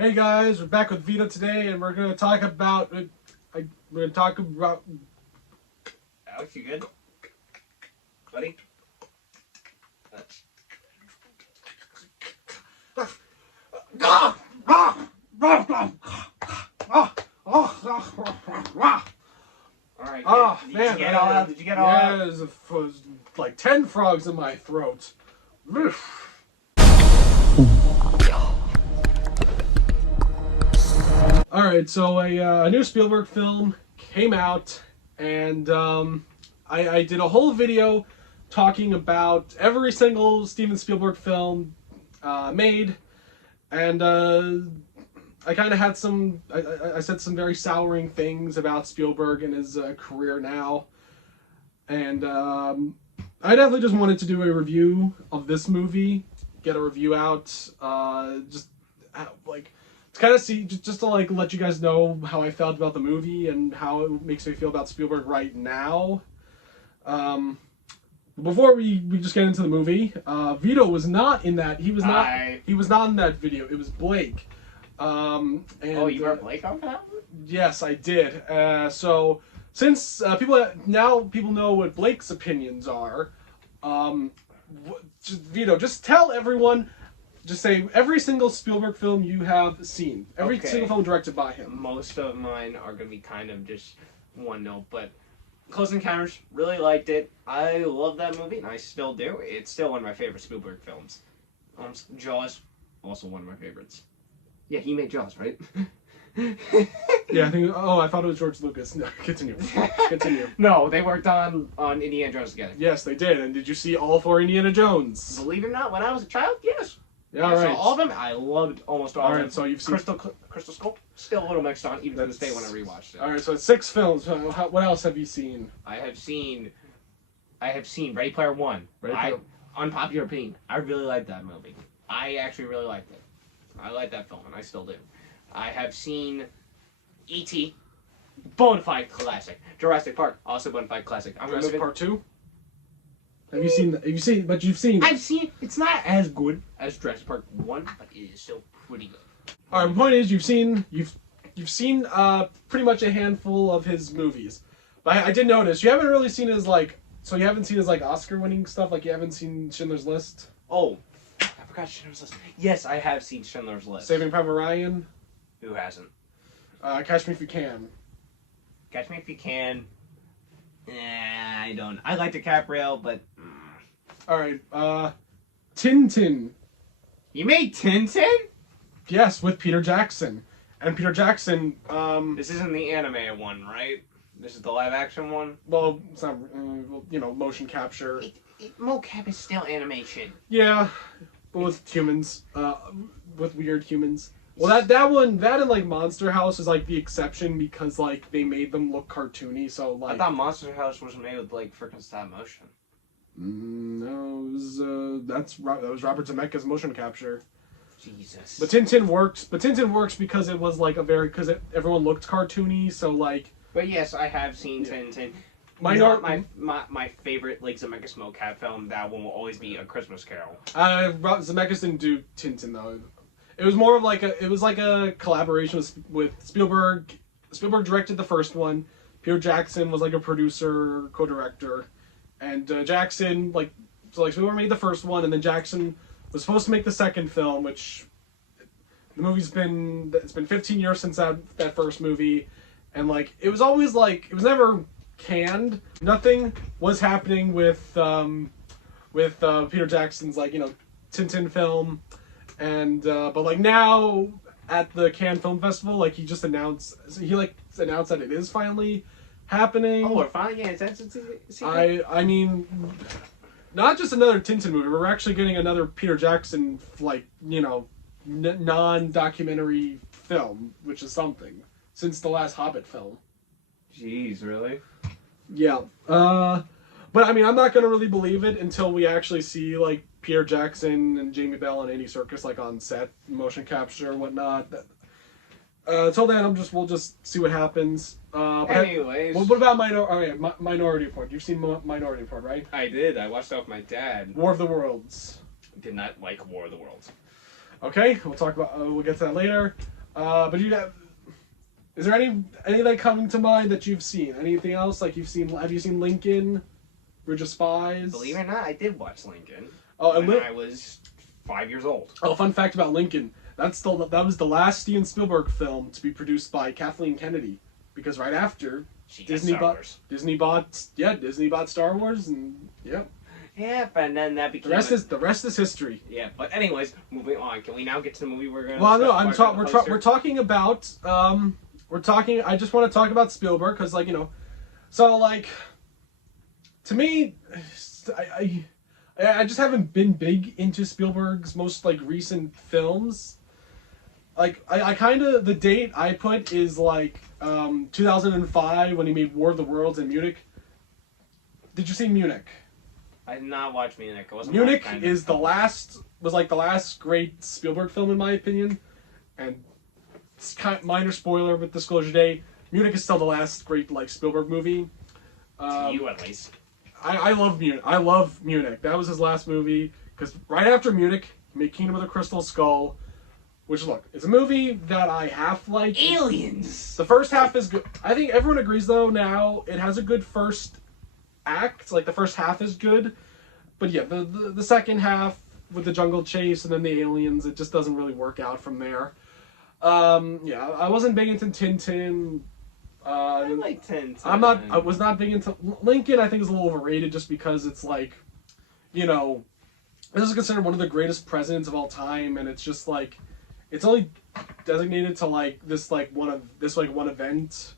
Hey guys, we're back with Vito today, and we're going to talk about. Alex, you good, buddy? All right. Oh Did man! you get all out? Did you get all out? Yeah, it was like 10 frogs in my throat. All right, so a new Spielberg film came out, and I did a whole video talking about every single Steven Spielberg film made, and I kind of had some. I said some very souring things about Spielberg and his career now, and I definitely just wanted to do a review of this movie, get a review out, just like. Kind of see just to like let you guys know how I felt about the movie and how it makes me feel about Spielberg right now. Before we just get into the movie, Vito was not in that. He was not in that video. It was Blake. And, you brought Blake on for that one? Yes, I did. So since people know what Blake's opinions are, Vito, just tell everyone. Just say every single Spielberg film you have seen. Every single film directed by him. Most of mine are going to be kind of just one note, but Close Encounters, really liked it. I love that movie, and I still do. It's still one of my favorite Spielberg films. Jaws, also one of my favorites. Yeah, he made Jaws, right? Yeah, I think. Oh, I thought it was George Lucas. No, continue. No, they worked on Indiana Jones together. Yes, they did. And did you see all 4 Indiana Jones? Believe it or not, when I was a child, yes. Yeah, all right. So all of them, I loved almost all of them. All right, so you've seen Crystal Skull, still a little mixed on, even to this day when I rewatched it. All right, so it's 6 films. What else have you seen? I have seen Ready Player One. Unpopular opinion, I really liked that movie. I actually really liked it. I like that film, and I still do. I have seen E.T., bona fide classic. Jurassic Park, also bona fide classic. Jurassic Park 2? Have you seen? You've seen. I've seen. It's not as good as Jurassic Park 1, but it is still pretty good. All right. The point is, you've seen pretty much a handful of his movies, but I did notice you haven't really seen his So you haven't seen his Oscar-winning stuff. Like you haven't seen Schindler's List. Oh, I forgot Schindler's List. Yes, I have seen Schindler's List. Saving Private Ryan. Who hasn't? Catch Me If You Can. Catch Me If You Can. I don't. I like DiCaprio, but. All right. Tintin. You made Tintin? Yes, with Peter Jackson. And Peter Jackson. This isn't the anime one, right? This is the live action one. Well, it's not. Motion capture. Mocap is still animation. Yeah, but with humans. With weird humans. Well, that one and Monster House is the exception because they made them look cartoony. So I thought Monster House was made with freaking stop motion. No, it was that was Robert Zemeckis motion capture. Jesus. But Tintin works. Because it was because everyone looked cartoony. So But yes, I have seen Tintin. My favorite Zemeckis mocap film. That one will always be A Christmas Carol. Zemeckis didn't do Tintin though. It was more of a collaboration with Spielberg. Spielberg directed the first one. Peter Jackson was a producer, co-director, and Jackson Spielberg made the first one, and then Jackson was supposed to make the second film, which the movie's it's been 15 years since that first movie, and it was always it was never canned. Nothing was happening with Peter Jackson's Tintin film. And but now at the Cannes Film Festival, he just announced that it is finally happening. Oh, we're finally getting attention to it. I mean, not just another Tintin movie. We're actually getting another Peter Jackson non-documentary film, which is something since the last Hobbit film. Jeez, really? Yeah. But I mean, I'm not gonna really believe it until we actually see Peter Jackson and Jamie Bell and Andy Serkis on set, motion capture, whatnot. Until then, we'll just see what happens. Anyways, what about Minority Report? You've seen Minority Report, right? I did. I watched that with my dad. War of the Worlds. Did not like War of the Worlds. Okay, we'll talk about. We'll get to that later. But you have. Is there anything coming to mind that you've seen? Anything else like you've seen? Have you seen Lincoln, Bridge of Spies? Believe it or not, I did watch Lincoln. Oh, and when I was 5 years old. Oh, fun fact about Lincoln. That was the last Steven Spielberg film to be produced by Kathleen Kennedy, because right after Disney bought Star Wars, and yeah. Yeah, but then that became the rest is history. Yeah, but anyways, moving on. Can we now get to the movie we're going to? Well, no, we're talking about I just want to talk about Spielberg because, like, so, like, to me, I just haven't been big into Spielberg's most, like, recent films. Like, I kind of, the date I put is, like, 2005 when he made War of the Worlds in Munich. Did you see Munich? I did not watch Munich. Munich was the last great Spielberg film, in my opinion. And it's kind of minor spoiler with Disclosure Day. Munich is still the last great, like, Spielberg movie. To you, at least. I love Munich. I love Munich. That was his last movie. Because right after Munich, he made Kingdom of the Crystal Skull. Which, look, it's a movie that I half like. Aliens! The first half is good. I think everyone agrees, though, now. It has a good first act. Like, the first half is good. But yeah, the second half with the jungle chase and then the aliens, it just doesn't really work out from there. Yeah, I wasn't big into Tintin. I like Tintin. I was not big into Lincoln. I think is a little overrated just because it's like, this is considered one of the greatest presidents of all time, and it's just like, it's only designated to like this one event.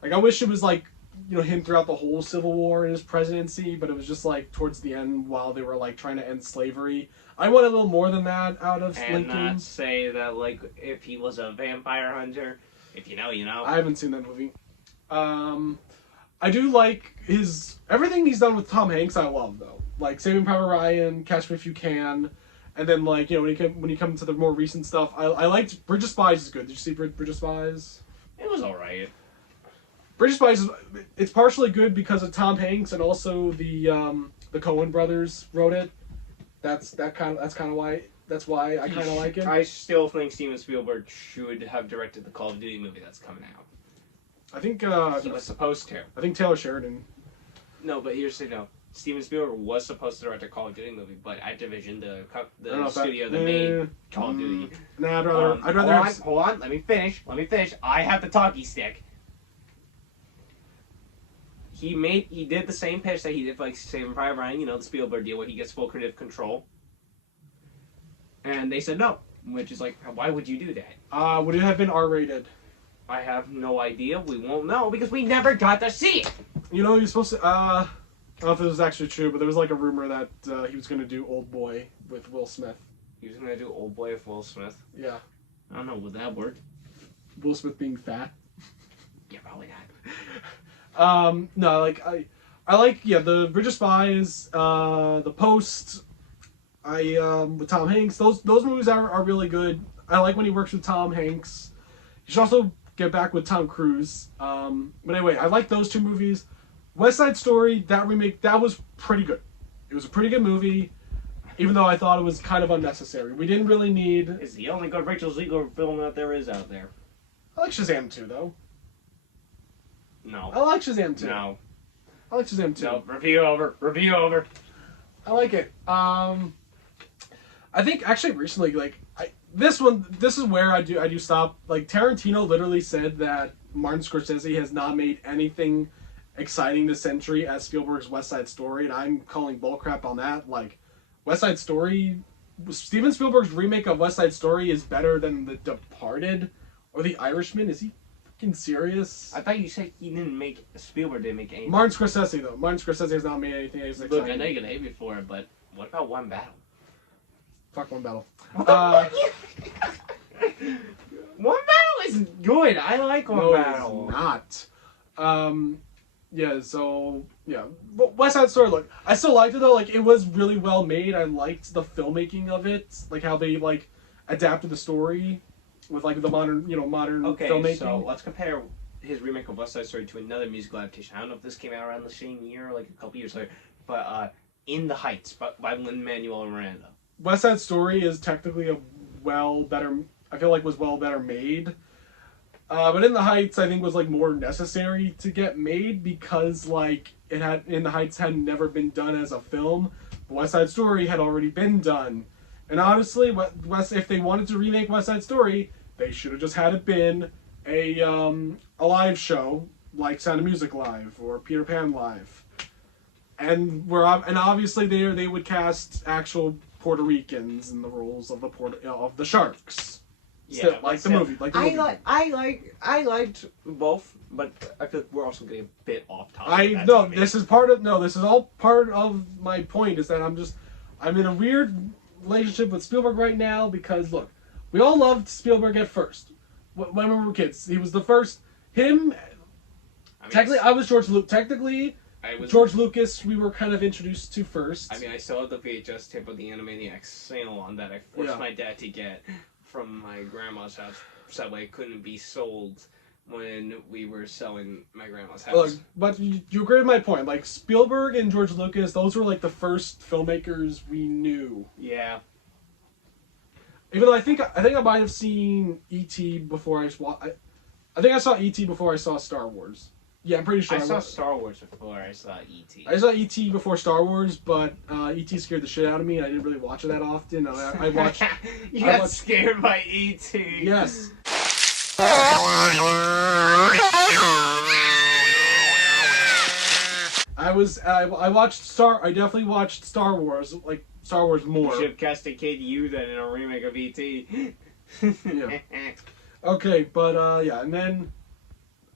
Like, I wish it was like, him throughout the whole Civil War in his presidency, but it was just like towards the end while they were like trying to end slavery. I want a little more than that out of Lincoln. And not say that, like, if he was a vampire hunter, if you know, you know. I haven't seen that movie. I do like everything he's done with Tom Hanks. I love, though, like Saving Private Ryan, Catch Me If You Can, and then, like, when you come to the more recent stuff, I liked Bridge of Spies is good. Did you see Bridge of Spies? It was alright. Bridge of Spies it's partially good because of Tom Hanks, and also the Coen brothers wrote it. That's why I kind of like it. I still think Steven Spielberg should have directed the Call of Duty movie that's coming out. I think he was supposed to. I think Taylor Sheridan. No, but here's the thing. No, Steven Spielberg was supposed to direct a Call of Duty movie, but Activision, the studio that made Call of Duty. Nah, I'd rather. Hold on. Let me finish. I have the talkie stick. He did the same pitch that he did for, like, Saving Private Ryan, the Spielberg deal where he gets full creative control. And they said no, which is like, why would you do that? Would it have been R-rated? I have no idea. We won't know because we never got to see it. You're supposed to. I don't know if it was actually true, but there was like a rumor that he was going to do Old Boy with Will Smith. He was going to do Old Boy with Will Smith? Yeah. I don't know. Would that work? Will Smith being fat? Yeah, probably not. No, like, I like, the Bridge of Spies, The Post, with Tom Hanks, those movies are really good. I like when he works with Tom Hanks. You should also get back with Tom Cruise. But anyway, I like those two movies. West Side Story, that remake, that was pretty good. It was a pretty good movie, even though I thought it was kind of unnecessary. We didn't really need... It's the only good Rachel Zegler film that there is out there. I like Shazam 2, though. No. I like Shazam 2. No. I like Shazam 2. No, review over. I like it. I think actually recently, like, this is where I do stop. Like, Tarantino literally said that Martin Scorsese has not made anything exciting this century as Spielberg's West Side Story, and I'm calling bullcrap on that. Like, West Side Story, Steven Spielberg's remake of West Side Story is better than The Departed or The Irishman. Is he serious? I thought you said Spielberg didn't make anything. Martin Scorsese, though. Martin Scorsese has not made anything exciting. Look, I know you're gonna hate me for it, but what about One Battle? Fuck One Battle. One Battle is good. I like One Battle. It's not. But West Side Story, look, I still liked it, though. Like, it was really well made. I liked the filmmaking of it, like how they, like, adapted the story with, like, the modern filmmaking. Okay, so let's compare his remake of West Side Story to another musical adaptation. I don't know if this came out around the same year or, like, a couple years later, but In the Heights by Lin-Manuel Miranda. West Side Story is technically a I feel like was better made. But In the Heights, I think, was like more necessary to get made because like In the Heights had never been done as a film. West Side Story had already been done, and honestly, if they wanted to remake West Side Story, they should have just had it been a live show like Sound of Music Live or Peter Pan Live, and obviously they would cast actual Puerto Ricans in the roles of the sharks. Still, like the movie. I liked both, but I feel like we're also getting a bit off topic. This is all part of my point. Is that I'm in a weird relationship with Spielberg right now because look, we all loved Spielberg at first when we were kids. He was the first. Technically, I was George Lucas. Technically, George Lucas. We were kind of introduced to first. I mean, I still have the VHS tape of the Animaniacs sing-along that I forced my dad to get from my grandma's house, so that way it couldn't be sold when we were selling my grandma's house. Look, but you agree with my point. Like Spielberg and George Lucas, those were like the first filmmakers we knew. Yeah. Even though I think I might have seen E.T. before I think I saw E.T. before I saw Star Wars. Yeah, I'm pretty sure. I saw Star Wars before I saw E.T. I saw E.T. before Star Wars, but E.T. scared the shit out of me, and I didn't really watch it that often. I watched... You got scared by E.T. Yes. I definitely watched Star Wars, like Star Wars more. You should have cast a kid you then in a remake of E.T. Yeah. Okay, but yeah, and then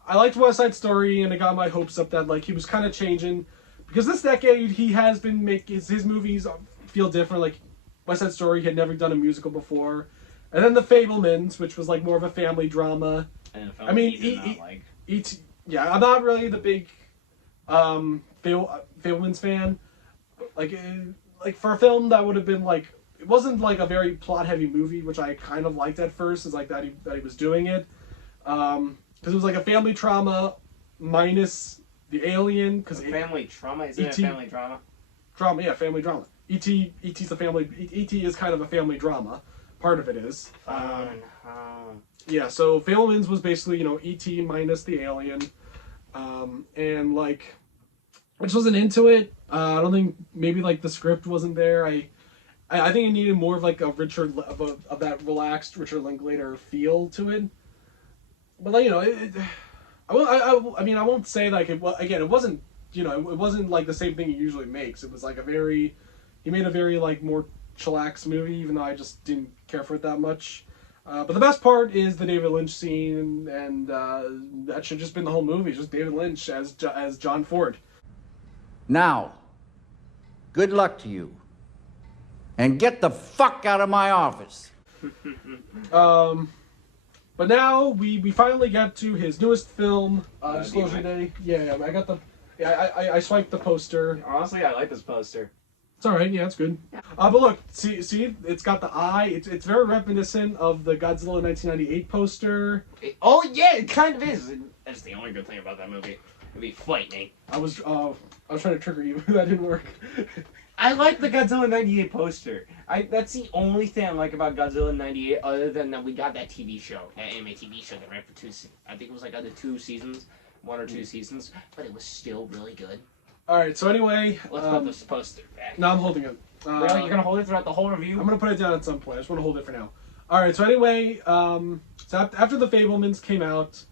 I liked West Side Story, and it got my hopes up that like he was kind of changing, because this decade he has been making his movies feel different. Like West Side Story, he had never done a musical before, and then The Fabelmans, which was like more of a family drama. And I mean, E.T. Yeah, I'm not really the big Fabelmans fan. Like for a film that would have been like, it wasn't like a very plot heavy movie, which I kind of liked at first. Is like that he was doing it. Because it was like a family trauma minus the alien. Because family trauma? Isn't it a family drama? Drama, yeah, family drama. E.T.'s a family. E.T. is kind of a family drama. Part of it is. Yeah, so Fabelmans was basically, E.T. minus the alien. And like, I just wasn't into it. I don't think, maybe like the script wasn't there. I think it needed more of like a of that relaxed Richard Linklater feel to it. But like, I mean, I won't say like it wasn't, it wasn't like the same thing he usually makes. It was like he made a very like more chillax movie, even though I just didn't care for it that much. But the best part is the David Lynch scene, and that should just been the whole movie. Just David Lynch as John Ford. Now, good luck to you. And get the fuck out of my office. But now we finally get to his newest film, Disclosure Day. Yeah, I got I swiped the poster. Honestly, I like this poster. It's all right. Yeah, it's good. But look, see, it's got the eye. It's very reminiscent of the Godzilla 1998 poster. Oh yeah, it kind of is. That's the only good thing about that movie. It'd be frightening. I was trying to trigger you, but that didn't work. I like the Godzilla 98 poster. That's the only thing I like about Godzilla 98, other than that we got that TV show, that anime TV show that ran for I think it was like under 2 seasons, 1 or 2 seasons, but it was still really good. All right, so anyway, let's put this poster back. No, I'm holding it. Really, you're gonna hold it throughout the whole review? I'm gonna put it down at some point. I just want to hold it for now. All right, so anyway, so after The Fabelmans came out,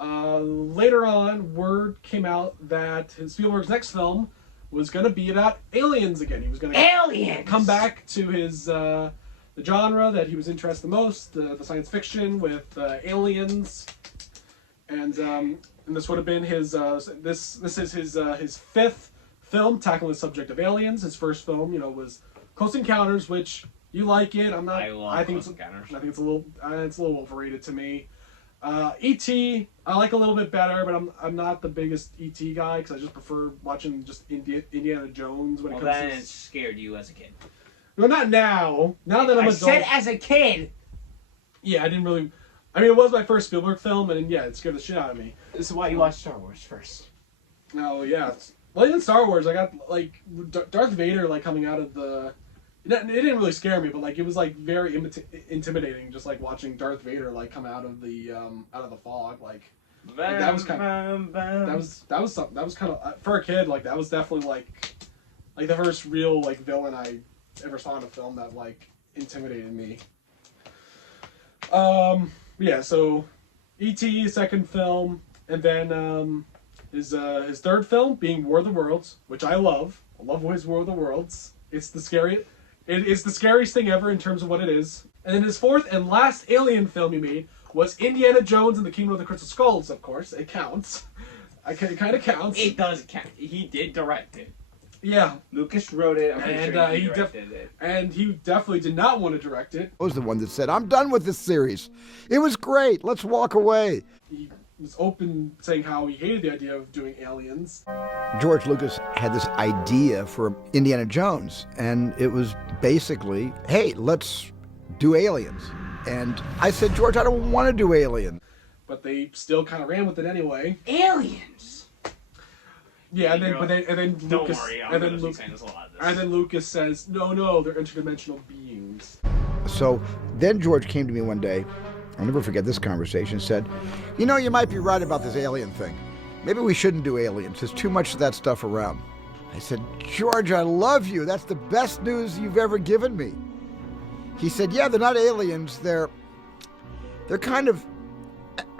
later on, word came out that Spielberg's next film was going to be about aliens again. He was going to come back to his the genre that he was interested the most, the science fiction with aliens, and this would have been his this is his 5th film tackling the subject of aliens. His first film, was Close Encounters, which you like it. I'm not. I think Close Encounters. I think it's a little overrated to me. E.T. I like a little bit better, but I'm not the biggest E.T. guy because I just prefer watching just Indiana Jones when it comes to. Well, it scared you as a kid. No, not now. Now that I'm adult. I said as a kid. Yeah, I didn't really. I mean, it was my first Spielberg film, and yeah, it scared the shit out of me. This is why you watched Star Wars first. Oh yeah. Well, even Star Wars, I got like Darth Vader like coming out of the it didn't really scare me, but like it was like very intimidating, just like watching Darth Vader like come out of the fog. Like that was kind of that was kind of for a kid, like that was definitely like the first real like villain I ever saw in a film that like intimidated me. Yeah, so E.T. second film, and then his third film being War of the Worlds, which I love. I love his War of the Worlds. It's the scariest thing ever in terms of what it is. And then his fourth and last Alien film he made was Indiana Jones and the Kingdom of the Crystal Skulls. Of course, it counts. It kind of counts. It does count. He did direct it. Yeah, Lucas wrote it. I'm and sure he directed it. And he definitely did not want to direct it. I was the one that said, "I'm done with this series. It was great. Let's walk away." He was open saying how he hated the idea of doing Aliens. George Lucas had this idea for Indiana Jones, and it was basically, hey, let's do Aliens. And I said, George, I don't want to do Aliens. But they still kind of ran with it anyway. Aliens. Yeah, and then Don't Lucas, worry, and then Lucas says, no, they're interdimensional beings. So then George came to me one day, I'll never forget this conversation, said, you know, you might be right about this alien thing. Maybe we shouldn't do aliens. There's too much of that stuff around. I said, George, I love you. That's the best news you've ever given me. He said, yeah, they're not aliens. They're kind of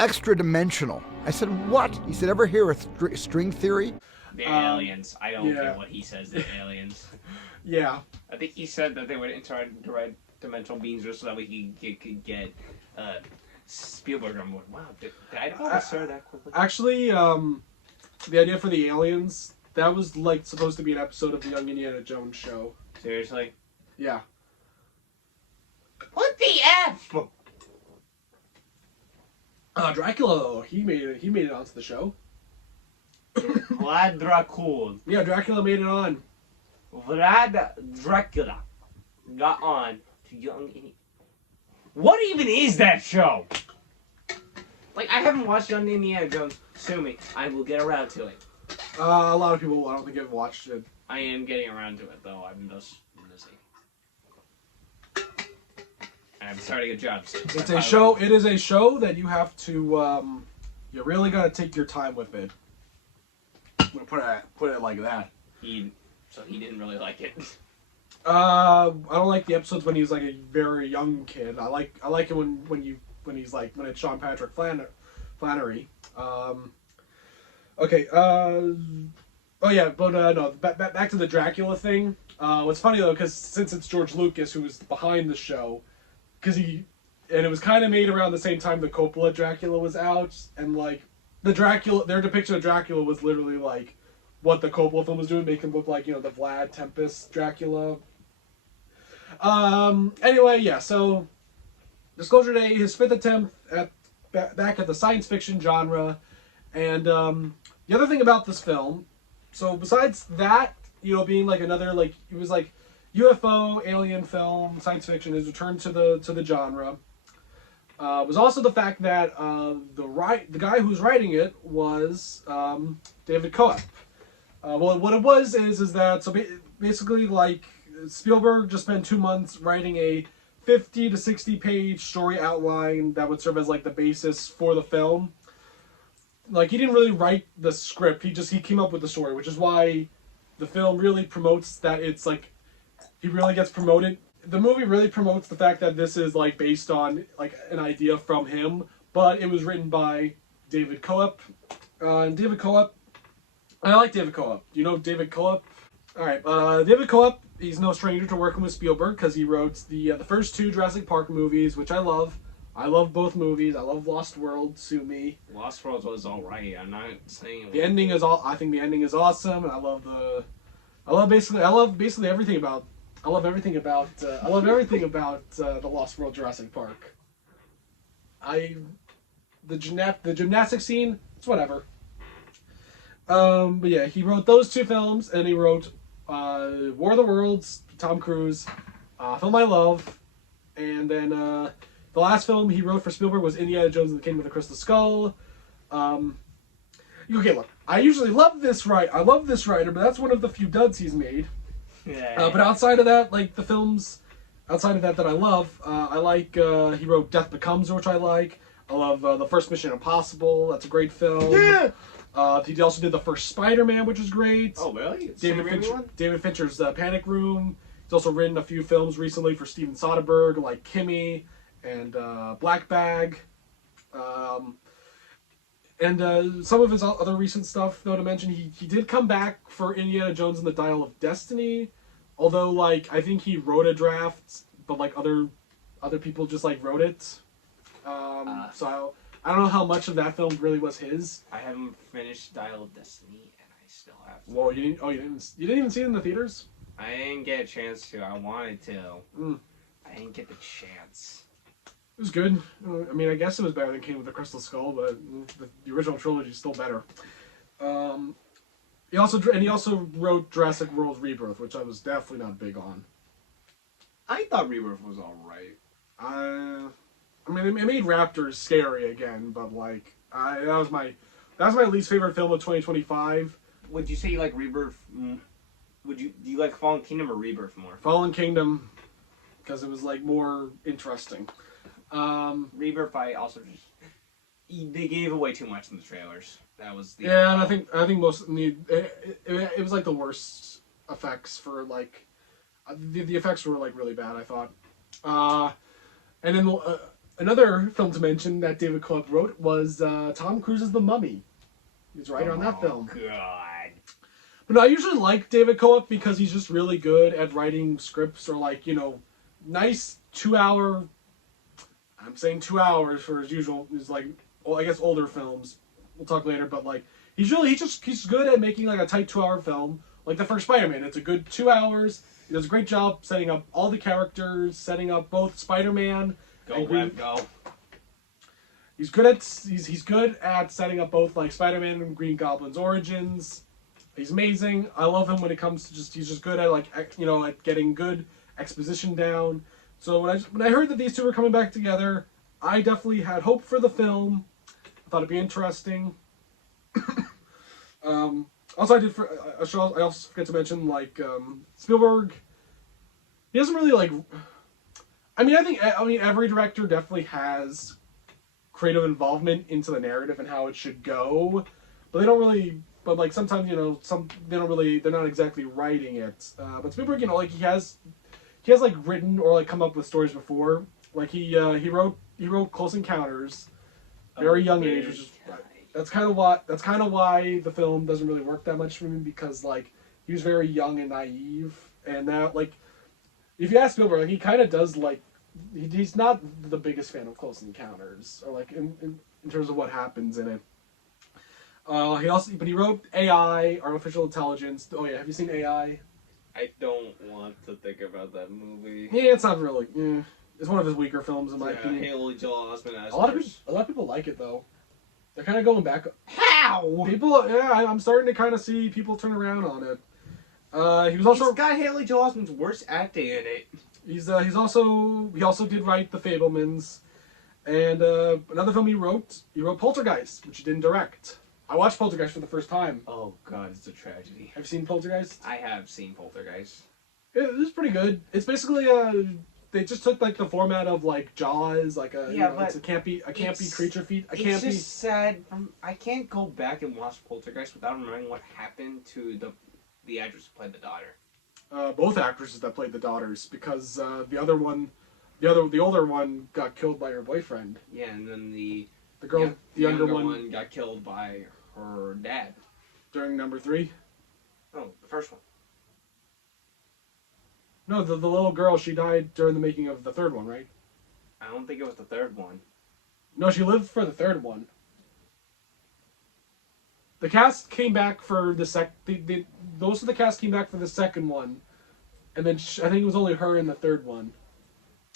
extra dimensional. I said, what? He said, ever hear of string theory? The aliens. I don't care what he says, the aliens. Yeah. I think he said that they would interdimensional beings just so that we could get Spielberg on board. Wow, did I know started that quickly? Actually, the idea for the aliens, that was like supposed to be an episode of the Young Indiana Jones show. Seriously? Yeah. What the F? Dracula, he made it onto the show. Vlad Dracul. Yeah, Dracula made it on. Vlad Dracula got on to Young Indiana. What even is that show? Like, I haven't watched Young Indiana Jones. Sue me. I will get around to it. A lot of people, I don't think, have watched it. I am getting around to it, though. I'm just busy. I'm starting a job soon. It's a show. It is a show that you have to. You really got to take your time with it. I'm gonna put it like that. So he didn't really like it. I don't like the episodes when he's like a very young kid. I like it when it's Sean Patrick Flannery. Okay. Oh yeah, but no. Back to the Dracula thing. What's funny though, because since it's George Lucas who was behind the show, and it was kind of made around the same time the Coppola Dracula was out, and like their depiction of Dracula was literally like what the Coppola film was doing, make him look like, the Vlad Tempest Dracula. Anyway, yeah, so Disclosure Day, his fifth attempt back at the science fiction genre, and the other thing about this film, so besides that, being like another, like, it was like UFO, alien film, science fiction, his return to the genre, was also the fact that the guy who's writing it was David Koepp. Well, what it was is that, so basically, like, Spielberg just spent 2 months writing a 50 to 60 page story outline that would serve as like the basis for the film. Like, he didn't really write the script, he came up with the story, which is why the film really promotes that it's like, he really gets promoted. The movie really promotes the fact that this is like based on like an idea from him, but it was written by David Koepp. And David Koepp, I like David Koepp. Do you know David Koepp? Alright, David Koepp, he's no stranger to working with Spielberg because he wrote the first 2 Jurassic Park movies, which I love. I love both movies. I love Lost World, sue me. Lost World was alright. I'm not saying the ending is I think the ending is awesome. I love basically everything about the Lost World Jurassic Park. The gymnastic scene, it's whatever. But yeah, he wrote those 2 films, and he wrote War of the Worlds, Tom Cruise, film I love, and then the last film he wrote for Spielberg was Indiana Jones and the Kingdom of the Crystal Skull. Okay, look, I usually love this writer. I love this writer, but that's one of the few duds he's made. But outside of that, like the films, outside of that I love, I like. He wrote Death Becomes, which I like. I love the first Mission Impossible. That's a great film. Yeah. He also did the first Spider-Man, which is great. Oh, really? David Fincher's Panic Room. He's also written a few films recently for Steven Soderbergh, like Kimmy and Black Bag. And some of his other recent stuff, though, to mention, he did come back for Indiana Jones and the Dial of Destiny. Although, like, I think he wrote a draft, but, like, other people just, like, wrote it. So I don't know how much of that film really was his. I haven't finished Dial of Destiny, and I still have to. Whoa, you didn't? Oh, you didn't even see it in the theaters? I didn't get a chance to. I wanted to. Mm. I didn't get the chance. It was good. I mean, I guess it was better than King with the Crystal Skull, but the original trilogy is still better. He also wrote Jurassic World Rebirth, which I was definitely not big on. I thought Rebirth was alright. I mean, it made raptors scary again, but like, that was my least favorite film of 2025. Would you say you like Rebirth? Do you like Fallen Kingdom or Rebirth more? Fallen Kingdom, because it was like more interesting. Rebirth, I also just they gave away too much in the trailers. That was the and I think most it was like the worst effects for like the effects were like really bad, I thought. And then another film to mention that David Koepp wrote was Tom Cruise's The Mummy. He's writer on that film. God. But no, I usually like David Koepp because he's just really good at writing scripts or like, you know, nice 2-hour. I'm saying 2 hours for his usual. Is like, well, I guess older films. We'll talk later, but like he's good at making like a tight 2-hour film. Like the first Spider-Man, it's a good 2 hours. He does a great job setting up all the characters, setting up both Spider-Man. Go. He's good at setting up both like Spider-Man and Green Goblin's origins. He's amazing. I love him when it comes to he's just good at like at getting good exposition down. So when I heard that these two were coming back together, I definitely had hope for the film. I thought it'd be interesting. Also, I also forget to mention like Spielberg. He doesn't really like. I mean, every director definitely has creative involvement into the narrative and how it should go, but they don't really. But like sometimes they don't really. They're not exactly writing it. But Spielberg, like he has like written or like come up with stories before. Like he wrote Close Encounters, very young age, which is that's kind of why the film doesn't really work that much for me, because like he was very young and naive, and that like if you ask Spielberg, like, he kind of does like he's not the biggest fan of Close Encounters or like in terms of what happens in it. He wrote AI, Artificial Intelligence. Oh yeah, have you seen AI? I don't want to think about that movie. Yeah, it's not really. It's one of his weaker films in my opinion. Haley Joel Osment as A lot of people like it though. They're kind of going back. How? I'm starting to kind of see people turn around on it. He also got Haley Joel Osment's worst acting in it. He also did write The Fabelmans, and another film he wrote Poltergeist, which he didn't direct. I watched Poltergeist for the first time. Oh God, it's a tragedy. Have you seen Poltergeist? I have seen Poltergeist. It was pretty good. It's basically they just took like the format of like Jaws, like it's a campy creature feat. It's just sad. I can't go back and watch Poltergeist without remembering what happened to the actress who played the daughter. Both actresses that played the daughters, because the older one got killed by her boyfriend. Yeah, and then the younger one got killed by her dad. During number 3? Oh, the first one. No, the little girl, she died during the making of the third one, right? I don't think it was the third one. No, she lived for the third one. The cast came back for the most of the cast came back for the second one, and then I think it was only her in the third one.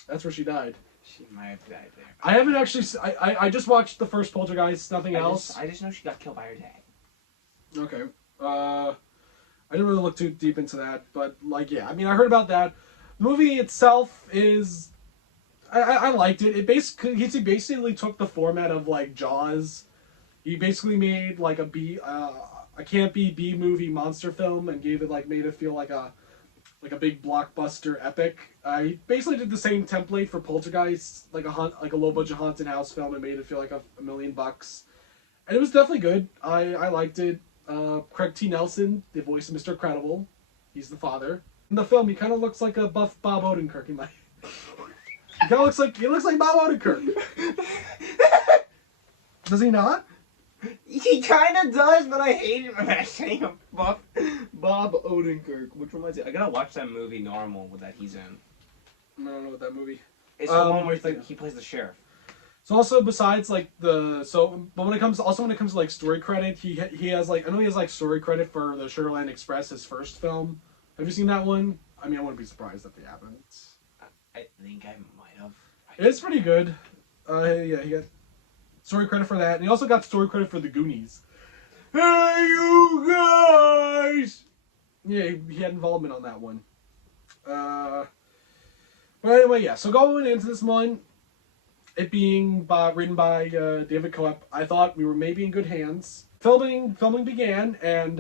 That's where she died. She might have died there. I haven't actually. I just watched the first Poltergeist. Nothing else. I just know she got killed by her dad. Okay. I didn't really look too deep into that, but like, yeah. I mean, I heard about that. The movie itself is. I liked it. He basically took the format of like Jaws. He basically made like a campy B movie monster film and made it feel like a like a big blockbuster epic. I basically did the same template for Poltergeist, like a low budget haunted house film, and made it feel like $1 million. And it was definitely good. I liked it. Craig T. Nelson, the voice of Mr. Credible, he's the father. In the film, he kind of looks like a buff Bob Odenkirk in my. He looks like Bob Odenkirk. Does he not? He kind of does, but I hate him imagining a Bob Odenkirk. Which reminds me, I gotta watch that movie Normal that he's in. I don't know what that movie. It's the one where he plays the sheriff. So also besides like but when it comes to like story credit, he has like I know he has like story credit for the Sugarland Express, his first film. Have you seen that one? I mean, I wouldn't be surprised if they haven't. I think I might have. It's pretty good. Yeah, he got story credit for that, and he also got story credit for The Goonies. Hey, you guys! Yeah, he had involvement on that one. But anyway, yeah. So going into this one, it being written by David Coep, I thought we were maybe in good hands. Filming began, and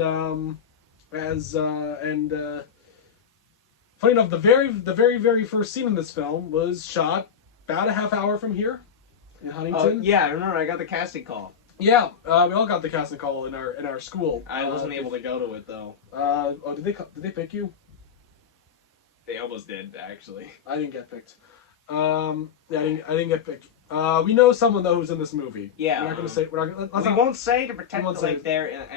funny enough, the very first scene in this film was shot about a half hour from here in Huntington. Yeah, I remember. I got the casting call. Yeah, we all got the casting call in our school. I wasn't able to go to it though. Did they pick you? They almost did, actually. I didn't get picked. Yeah, I didn't get picked. We know someone though who's in this movie. Yeah. We're not gonna say. We won't say to protect won't say. their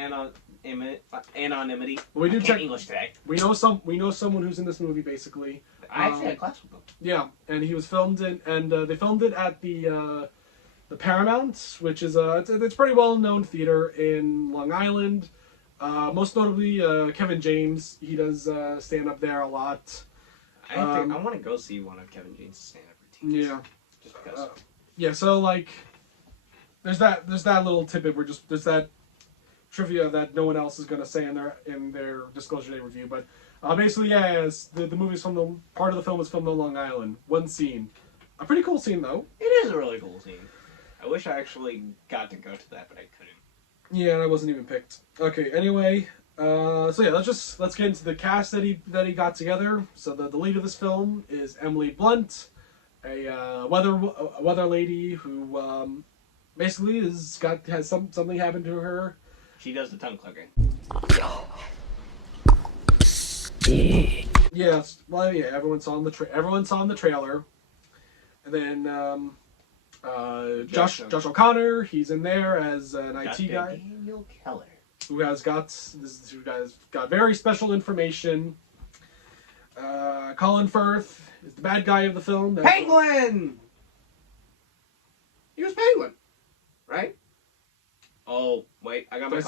anonymity. We do check English today. We know someone who's in this movie basically. I actually had class with them. Yeah, and he was filmed in, and they filmed it at the Paramount, which is it's a pretty well known theater in Long Island. Most notably, Kevin James. He does stand up there a lot. I want to go see one of Kevin James' stand-up routines. Yeah. Just because. Yeah. So like, there's that little tidbit where there's that trivia that no one else is gonna say in their Disclosure Day review, but basically, yes, the movie's part of the film is filmed on Long Island. One scene, a pretty cool scene though. It is a really cool scene. I wish I actually got to go to that, but I couldn't. Yeah, and I wasn't even picked. Okay, anyway, so yeah, let's get into the cast that he got together. So the lead of this film is Emily Blunt, a weather lady who basically has something happen to her. She does the tongue clicking. Yes, well, yeah, everyone saw in the trailer, and then Josh O'Connor, he's in there as an IT guy. Daniel Keller. Who has got very special information. Colin Firth is the bad guy of the film. Penguin! He was Penguin. Right? Oh, wait, I got my Did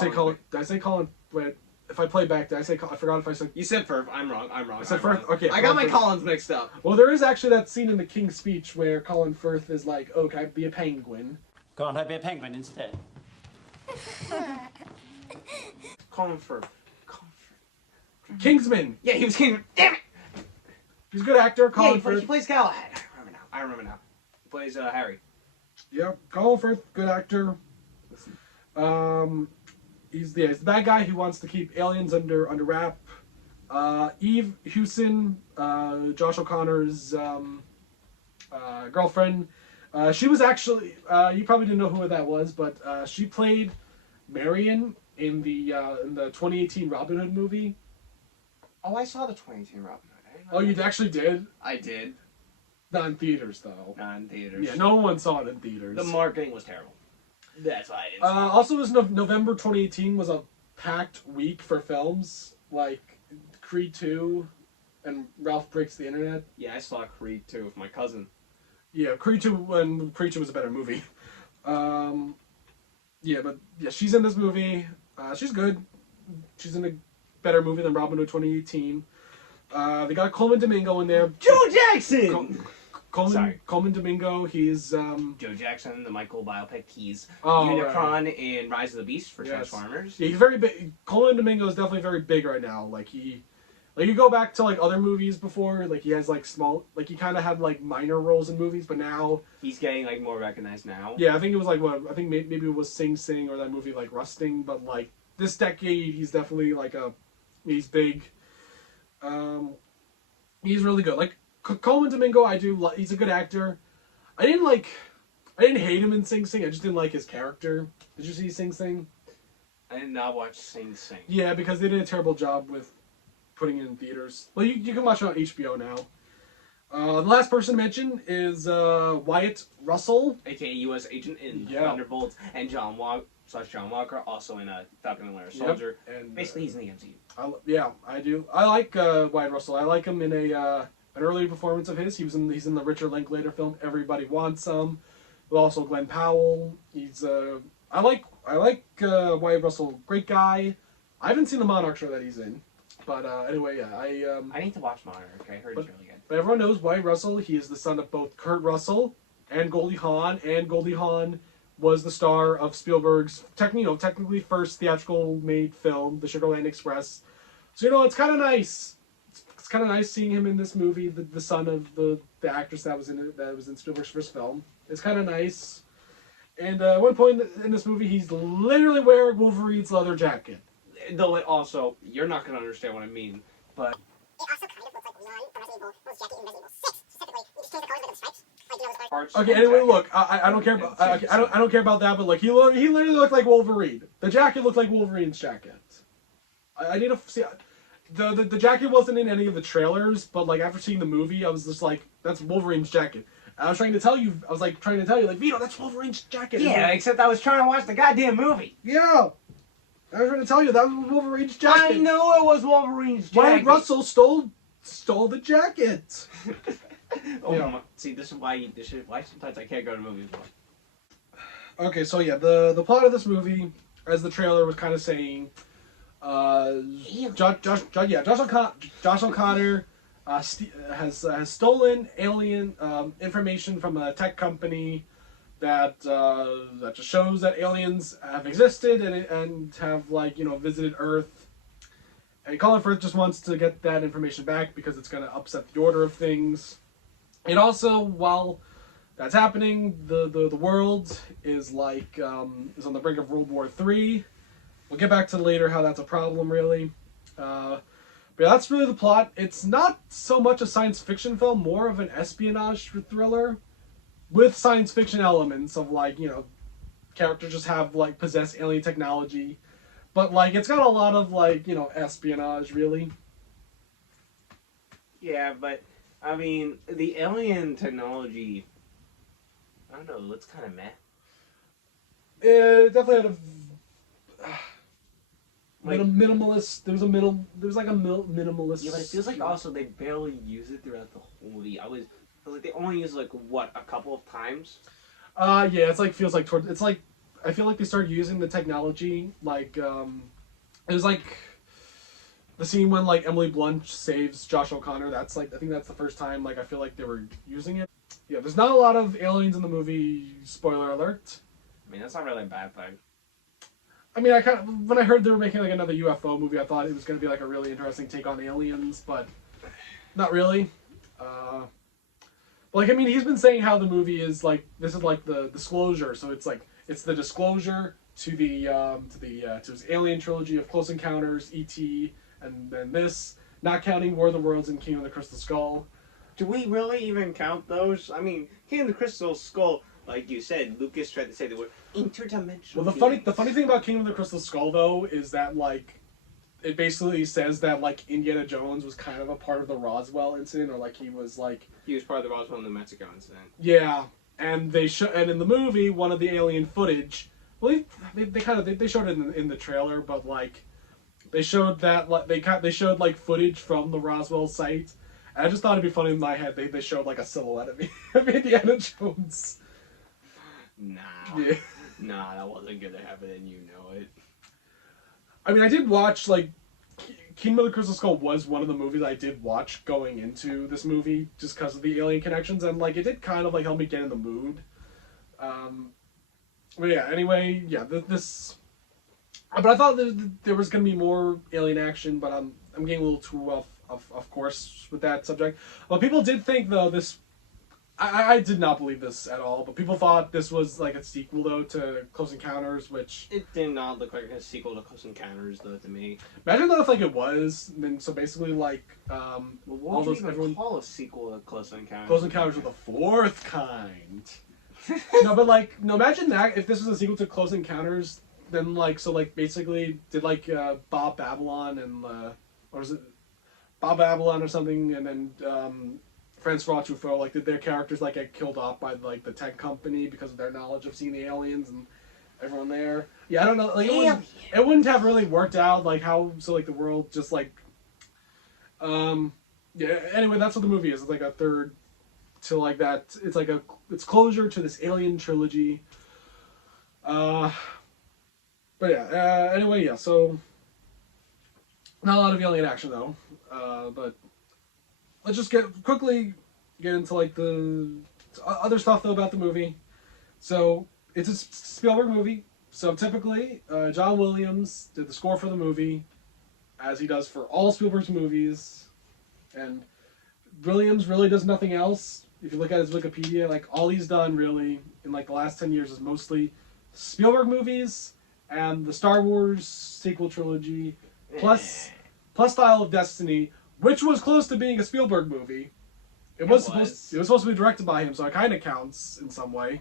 I say Colin? Wait, if I play back, did I say I forgot if I said... You said Firth. I'm wrong. I said Firth? Okay. I got my Firth. Collins mixed up. Well, there is actually that scene in the King's Speech where Colin Firth is like, oh, can I be a penguin? Can't I be a penguin instead? Colin Firth. Kingsman! Yeah, he was Kingsman. Damn it! He's a good actor, Colin He Firth. plays Galahad. I remember now. He plays Harry. Yeah, Colin Firth, good actor. He's the bad guy who wants to keep aliens under wrap. Eve Hewson, Josh O'Connor's girlfriend. She was actually you probably didn't know who that was, but she played Marion in the 2018 Robin Hood movie. Oh, I saw the 2018 Robin Hood. Oh, you actually did? I did. Not in theaters though. Not in theaters. Yeah, no one saw it in theaters. The marketing was terrible. That's why I didn't see it. Also, was November 2018 was a packed week for films like Creed 2 and Ralph Breaks the Internet. Yeah, I saw Creed 2 with my cousin. Yeah, Creed 2 was a better movie. Yeah, but yeah, she's in this movie. She's good. She's in a better movie than Robin Hood 2018. They got Coleman Domingo in there. Joe Jackson! Coleman Domingo, he's Joe Jackson, the Michael biopic. He's Oh, Unicron in Rise of the Beast for Yes. Transformers. Yeah, he's very big. Coleman Domingo is definitely very big right now. Like you go back to like other movies before, like he has like small, like he kind of had like minor roles in movies, but now He's getting like more recognized now. yeah, I think it was like I think maybe it was Sing Sing or that movie like Rusting, but like this decade he's definitely like he's big. He's really good. Like Coleman Domingo, he's a good actor. I didn't hate him in Sing Sing. I just didn't like his character. Did you see Sing Sing? I did not watch Sing Sing. Yeah, because they did a terrible job with putting it in theaters. Well, you can watch it on HBO now. The last person to mention is Wyatt Russell, aka U.S. Agent in Yeah. Thunderbolts, and John Walker, also in Falcon and Winter Soldier. and Basically, he's in the MCU. yeah, I do. I like Wyatt Russell. I like him in an early performance of his. He's in the Richard Linklater film Everybody Wants Some. But also Glenn Powell. I like Wyatt Russell. Great guy. I haven't seen the Monarch show that he's in, but anyway, yeah, I need to watch Monarch. I heard it's really good. But everyone knows Wyatt Russell. He is the son of both Kurt Russell and Goldie Hawn, and Goldie Hawn was the star of Spielberg's technically first theatrical made film, The Sugarland Express. So it's kind of nice. It's kind of nice seeing him in this movie, the son of the actress that was in Spielberg's first film. It's kind of nice. And at one point in this movie, he's literally wearing Wolverine's leather jacket. Though it also, you're not going to understand what I mean, but... It also kind of looks like Ron from Resident Evil's jacket in Resident Evil 6. Specifically, you just change the colors with the stripes. Like, those parts Okay, of anyway, jacket. look, I don't care about I don't care about that, but like he literally looked like Wolverine. The jacket looked like Wolverine's jacket. I need to see the jacket wasn't in any of the trailers, but like after seeing the movie, I was just like, that's Wolverine's jacket. I was trying to tell you, like Vito, that's Wolverine's jacket. Yeah, except I was trying to watch the goddamn movie. Yeah. I was trying to tell you that was Wolverine's jacket. I know it was Wolverine's jacket. Wyatt Russell stole the jacket. Oh Yeah. my, see, this is why sometimes I can't go to movies. Okay, so yeah, the plot of this movie, as the trailer was kind of saying, Josh O'Connor has stolen alien information from a tech company that just shows that aliens have existed and have visited Earth. And Colin Firth just wants to get that information back because it's going to upset the order of things. And also, while that's happening, the world is is on the brink of World War III. We'll get back to later how that's a problem, really. But yeah, that's really the plot. It's not so much a science fiction film, more of an espionage thriller with science fiction elements of characters just have possess alien technology. But it's got a lot of espionage, really. Yeah, but I mean, the alien technology, I don't know, looks kind of meh. It definitely had a minimalist. There was a minimalist. Yeah, but it feels like also they barely use it throughout the whole movie. I was like they only use a couple of times. Yeah, feels like towards. It's like I feel like they started using the technology it was the scene when Emily Blunt saves Josh O'Connor. I think that's the first time I feel like they were using it. Yeah, there's not a lot of aliens in the movie. Spoiler alert. I mean, that's not really a bad thing. I mean, when I heard they were making another UFO movie, I thought it was going to be a really interesting take on aliens, but not really. He's been saying how the movie is this is the disclosure, so it's the disclosure to to his Alien trilogy of Close Encounters, E.T., and then this, not counting War of the Worlds and King of the Crystal Skull. Do we really even count those? I mean, King of the Crystal Skull, like you said, Lucas tried to say they were interdimensional. Well, the funny thing about King of the Crystal Skull though is that it basically says that Indiana Jones was kind of a part of the Roswell incident, or he was he was part of the Roswell and New Mexico incident. Yeah, and and in the movie, one of the alien footage. Well, they showed it in the trailer, but they showed that they showed footage from the Roswell site. And I just thought it'd be funny in my head. They showed a silhouette of Indiana Jones. Nah. Yeah. Nah, that wasn't gonna happen, and you know it. I mean, I did watch King of the Crystal Skull was one of the movies I did watch going into this movie just because of the alien connections, and it did kind of help me get in the mood. But yeah, anyway, yeah, this. But I thought there was going to be more alien action, but I'm getting a little too off course with that subject. Well, people did think though this I did not believe this at all, but people thought this was like a sequel though to Close Encounters, which It did not look like a sequel to Close Encounters, though, to me. imagine though if like it was, then so basically like Well, what all would those you even everyone call a sequel to Close Encounters? Close Encounters of the fourth kind. No, but like no, imagine that if this was a sequel to Close Encounters, then like so like basically did like Bob Babylon and or was it Bob Babylon or something, and then Francois Truffaut, like did their characters like get killed off by like the tech company because of their knowledge of seeing the aliens and everyone there? Yeah, I don't know. Like it wouldn't have really worked out like how so like the world just like yeah. Anyway, that's what the movie is. It's like a third to like that. It's closure to this Alien trilogy. But yeah. Anyway, yeah. So not a lot of alien action though. But let's just quickly get into like the other stuff though about the movie. So it's a Spielberg movie. So typically, John Williams did the score for the movie, as he does for all Spielberg's movies, and Williams really does nothing else. If you look at his Wikipedia, like all he's done really in like the last 10 years is mostly Spielberg movies and the Star Wars sequel trilogy, plus Dial of Destiny, which was close to being a Spielberg movie. It was supposed to be directed by him, so it kind of counts in some way.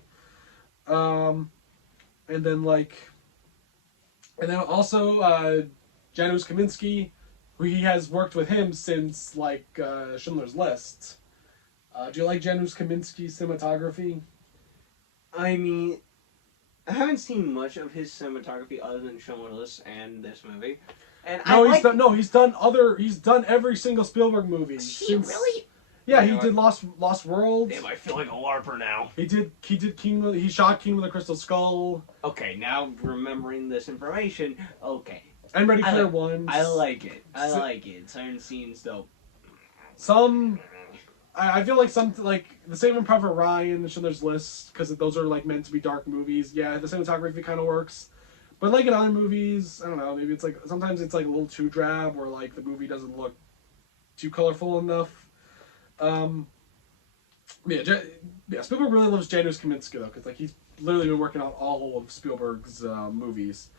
And then also Janusz Kaminski, who he has worked with him since like Schindler's List. Do you like Janusz Kaminski's cinematography? I mean, I haven't seen much of his cinematography other than Schindler's List and this movie. And He's done every single Spielberg movie. Really? Yeah, he did Lost World. Damn, I feel like a LARPer now. He shot King with a Crystal Skull. Okay, now remembering this information, okay. And Ready Player One. I like it. Certain scenes, though. I feel like like the same in Private Ryan and Schindler's List, because those are like meant to be dark movies. Yeah, the cinematography kind of works. But like in other movies, I don't know, maybe it's like, sometimes it's like a little too drab, or like the movie doesn't look too colorful enough. Spielberg really loves Janusz Kaminski though, because like he's literally been working on all of Spielberg's movies.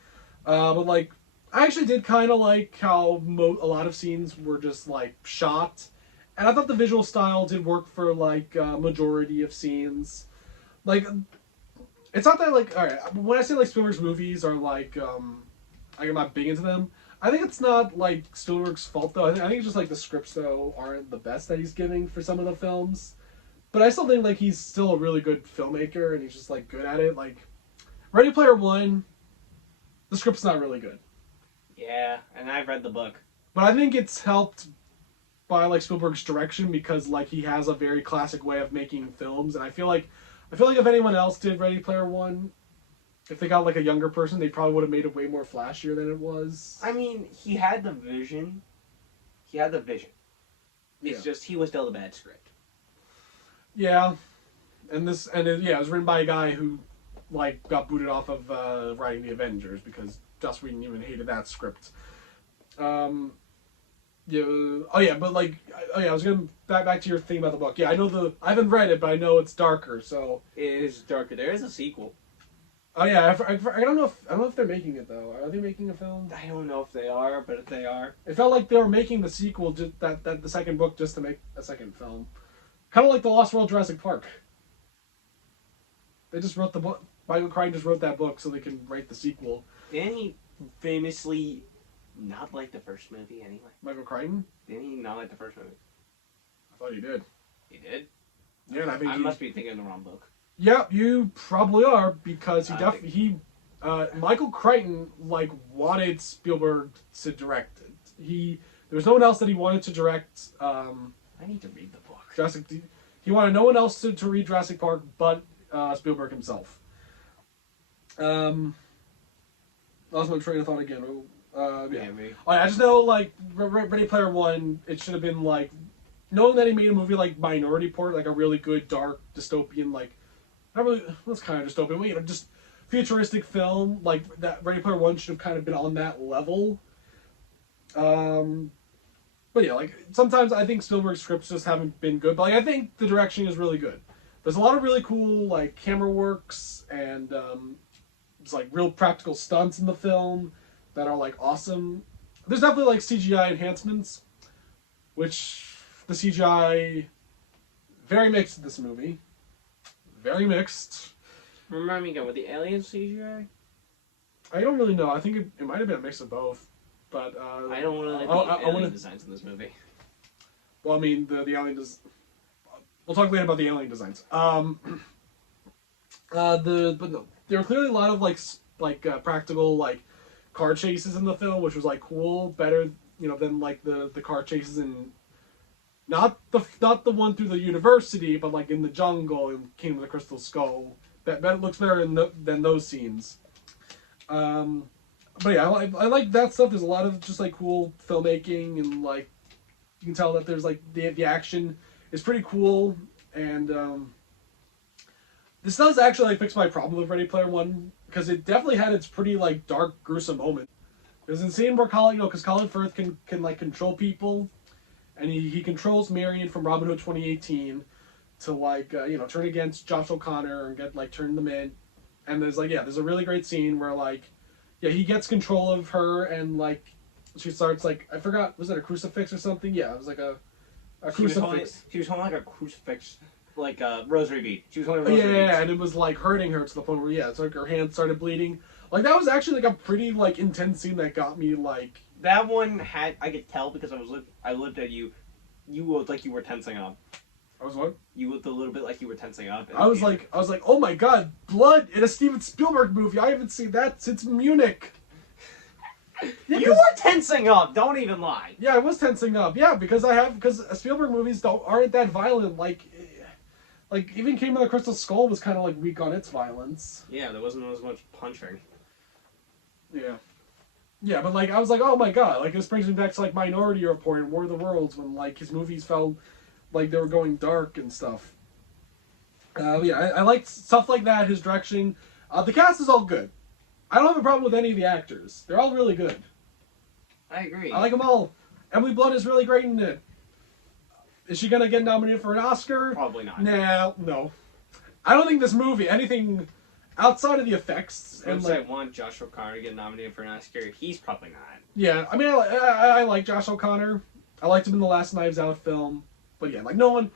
But like, I actually did kind of like how a lot of scenes were just like shot, and I thought the visual style did work for like majority of scenes. Like, it's not that like, all right, when I say like Spielberg's movies are like, I'm not big into them. I think it's not like Spielberg's fault though. I think it's just like the scripts though aren't the best that he's giving for some of the films. But I still think like he's still a really good filmmaker and he's just like good at it. Like Ready Player One, the script's not really good. Yeah, and I've read the book. But I think it's helped by like Spielberg's direction, because like he has a very classic way of making films, and I feel like if anyone else did Ready Player One, if they got like a younger person, they probably would have made it way more flashier than it was. I mean, he had the vision. It's just he was still the bad script. Yeah, and it was written by a guy who like got booted off of writing the Avengers because Joss Whedon even hated that script. I was gonna back to your thing about the book. Yeah, I haven't read it, but I know it's darker. So it is darker. There is a sequel. Oh yeah, I don't know if they're making it though. Are they making a film? I don't know if they are, but if they are, it felt like they were making the sequel, just that the second book, just to make a second film. Kind of like the Lost World Jurassic Park. They just wrote the book. Michael Crichton just wrote that book so they can write the sequel. Didn't he famously not like the first movie anyway? Michael Crichton? Didn't he not like the first movie? I thought he did. He did? Yeah, and I think I must be thinking of the wrong book. Yeah, you probably are, because Michael Crichton like wanted Spielberg to direct it. There was no one else that he wanted to direct. I need to read the book. He wanted no one else to read Jurassic Park but Spielberg himself. Lost my train of thought again. I just know like Ready Player One. It should have been like, knowing that he made a movie like Minority Report, like a really good dark dystopian, like not really, that's kind of dystopian, but just futuristic film. Like that Ready Player One should have kind of been on that level. But yeah, like sometimes I think Spielberg's scripts just haven't been good. But like I think the direction is really good. there's a lot of really cool like camera works and it's like real practical stunts in the film that are like awesome. There's definitely like CGI enhancements, which the CGI very mixed in this movie. Very mixed. Remind me again, with the alien CGI? I don't really know. I think it might have been a mix of both. But I don't really like the alien designs in this movie. Well, I mean, the alien we'll talk later about the alien designs. But no, there were clearly a lot of like practical like car chases in the film, which was like cool, better than like the car chases in not the one through the university, but like in the jungle in Kingdom of the Crystal Skull. That looks better than those scenes. But yeah, I like that stuff. There's a lot of just like cool filmmaking and like you can tell that there's like the action is pretty cool and this does actually like fix my problem with Ready Player One because it definitely had its pretty like dark, gruesome moment. There's a scene where because Colin Firth can like control people, and he controls Marion from Robin Hood 2018 to like turn against Josh O'Connor and get like turn them in, and there's a really great scene where like he gets control of her and like she starts like I forgot, was it a crucifix or something? Yeah, it was like a crucifix. She was holding like a crucifix. Like a rosary bead. She was holding a rosary bead. Yeah, and it was like hurting her to the point where it's like her hand started bleeding. Like that was actually like a pretty like intense scene that got me like. That one I could tell because I looked at you. You looked like you were tensing up. I was what? You looked a little bit like you were tensing up. I was like, oh my god, blood in a Steven Spielberg movie. I haven't seen that since Munich. You were tensing up. Don't even lie. Yeah, I was tensing up. Yeah, because Spielberg movies aren't that violent. Like even Kingdom of the Crystal Skull was kind of like weak on its violence. Yeah, there wasn't as much punching. Yeah, but like I was like, oh my god, like this brings me back to like Minority Report and War of the Worlds when like his movies felt like they were going dark and stuff. I like stuff like that. His direction, the cast is all good. I don't have a problem with any of the actors. They're all really good. I agree. I like them all. Emily Blunt is really great in it. Is she gonna get nominated for an Oscar? Probably not. No. I don't think this movie, anything outside of the effects and like, I want Josh O'Connor to get nominated for an Oscar. He's probably not. Yeah, I mean, I like Josh O'Connor. I liked him in the last Knives Out film, but yeah, like no one.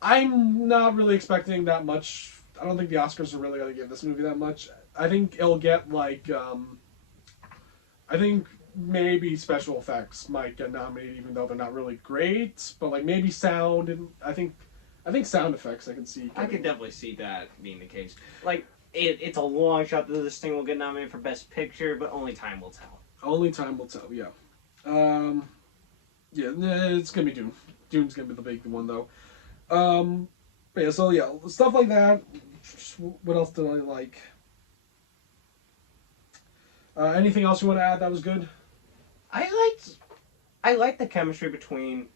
I'm not really expecting that much. I don't think the Oscars are really gonna give this movie that much. I think it'll get like, I think maybe special effects might get nominated, even though they're not really great. But like maybe sound, and I think sound effects I can see. I could definitely see that being the case. Like it's a long shot that this thing will get nominated for Best Picture, but only time will tell. Only time will tell. Yeah. It's gonna be Dune. Dune's gonna be the big one though. But yeah, so yeah, stuff like that. What else did I like? Anything else you want to add that was good? I liked the chemistry between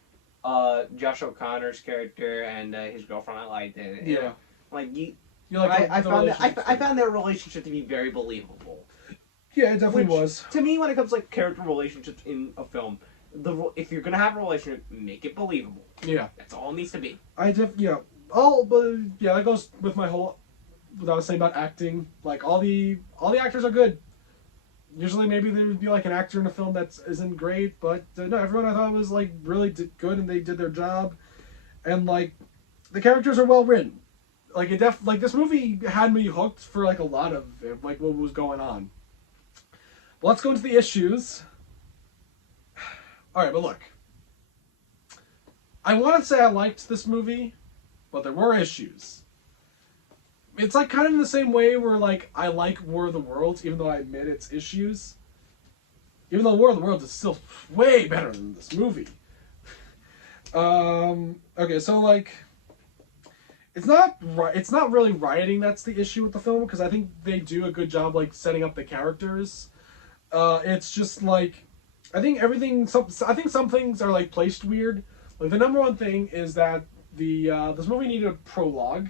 Josh O'Connor's character and his girlfriend. I liked it. Yeah. I found their relationship to be very believable. Yeah, it definitely was. To me, when it comes to like character relationships in a film, if you're gonna have a relationship, make it believable. Yeah. That's all it needs to be. That goes with my whole what I was saying about acting. Like all the actors are good. Usually, maybe there would be like an actor in a film that isn't great, but no, everyone I thought was like really good and they did their job, and like the characters are well written. Like this movie had me hooked for like a lot of it, like what was going on. But let's go into the issues. All right, but look, I want to say I liked this movie, but there were issues. It's like kind of in the same way where like I like War of the Worlds, even though I admit its issues. Even though War of the Worlds is still way better than this movie. Okay, so like, it's not really writing that's the issue with the film, because I think they do a good job like setting up the characters. It's just like, I think some things are like placed weird. Like the number one thing is that this movie needed a prologue.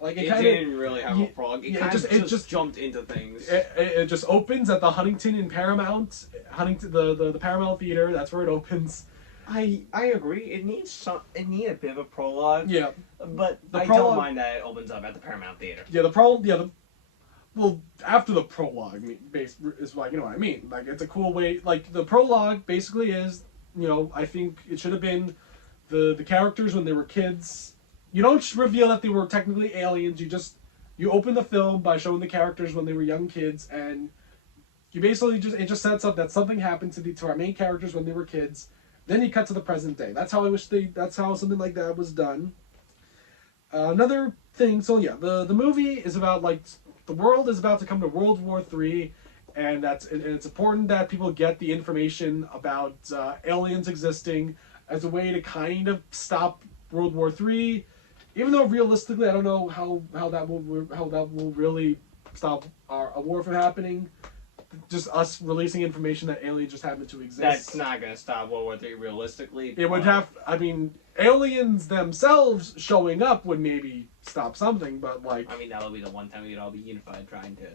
Like it didn't really have a prologue. It just jumped into things. It just opens at the Huntington in Paramount, the Paramount Theater. That's where it opens. I agree. It needs a bit of a prologue. Yeah. But The I prologue- don't mind that it opens up at the Paramount Theater. Yeah, the problem. Yeah, well, after the prologue, is like, you know what I mean. Like, it's a cool way. Like, the prologue basically is, you know, I think it should have been the characters when they were kids. You don't reveal that they were technically aliens. You open the film by showing the characters when they were young kids, and you basically it just sets up that something happened to our main characters when they were kids. Then you cut to the present day. That's how that's how something like that was done. Another thing, so yeah, the movie is about, like, the world is about to come to World War III, and it's important that people get the information about aliens existing as a way to kind of stop World War III. Even though realistically, I don't know how that will really stop a war from happening. Just us releasing information that aliens just happen to exist. That's not going to stop World War III realistically. It would have. I mean, aliens themselves showing up would maybe stop something, but like. I mean, that would be the one time we'd all be unified trying to.